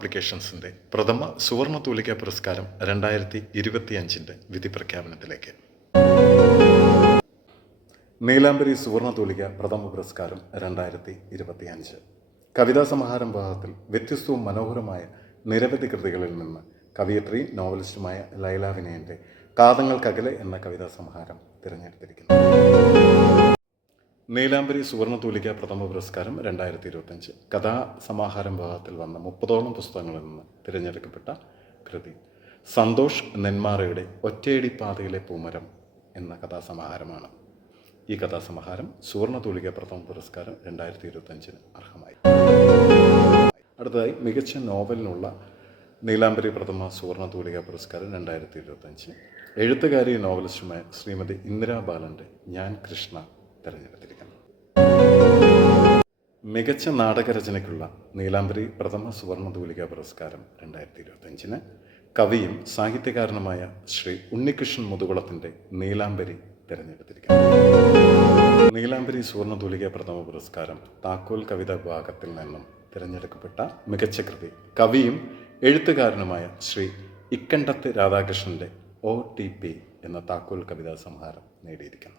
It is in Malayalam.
പബ്ലിക്കേഷൻസിൻ്റെ പ്രഥമ സുവർണ തൂലിക പുരസ്കാരം 2025 വിധി പ്രഖ്യാപനത്തിലേക്ക്. നീലാംബരി സുവർണ തൂലിക പ്രഥമ പുരസ്കാരം 2025 കവിതാ സമാഹാരം വിഭാഗത്തിൽ വ്യത്യസ്തവും മനോഹരമായ നിരവധി കൃതികളിൽ നിന്ന് കവിയത്രിയും നോവലിസ്റ്റുമായ ലൈല വിനയൻ്റെ കാതങ്ങൾക്കകലെ എന്ന കവിതാ സമാഹാരം തിരഞ്ഞെടുത്തിരിക്കുന്നു. നീലാംബരി സുവർണ തൂലിക പ്രഥമ പുരസ്കാരം 2025 കഥാസമാഹാരം വിഭാഗത്തിൽ വന്ന 30ഓളം പുസ്തകങ്ങളിൽ നിന്ന് തിരഞ്ഞെടുക്കപ്പെട്ട കൃതി സന്തോഷ് നെന്മാറയുടെ ഒറ്റയടി പാതയിലെ പൂമരം എന്ന കഥാസമാഹാരമാണ്. ഈ കഥാസമാഹാരം സുവർണ തൂലിക പ്രഥമ പുരസ്കാരം 2025 അർഹമായി. അടുത്തതായി മികച്ച നോവലിനുള്ള നീലാംബരി പ്രഥമ സുവർണ തൂലിക പുരസ്കാരം 2025 എഴുത്തുകാരി നോവലിസ്റ്റുമായ ശ്രീമതി ഇന്ദിരാ ബാലൻ്റെ ഞാൻ കൃഷ്ണ തിരഞ്ഞെടുത്തിരിക്കുന്നു. മികച്ച നാടകരചനയ്ക്കുള്ള നീലാംബരി പ്രഥമ സുവർണ തൂലിക പുരസ്കാരം 2025 കവിയും സാഹിത്യകാരനുമായ ശ്രീ ഉണ്ണികൃഷ്ണൻ മുതുകുളത്തിൻ്റെ നീലാംബരി തിരഞ്ഞെടുത്തിരിക്കുന്നു. നീലാംബരി സുവർണ തൂലിക പ്രഥമ പുരസ്കാരം താക്കോൽ കവിതാ വിഭാഗത്തിൽ നിന്നും തിരഞ്ഞെടുക്കപ്പെട്ട മികച്ച കൃതി കവിയും എഴുത്തുകാരനുമായ ശ്രീ ഇക്കണ്ടത്ത് രാധാകൃഷ്ണൻ്റെ OTP എന്ന താക്കോൽ കവിതാ സംഹാരം നേടിയിരിക്കുന്നു.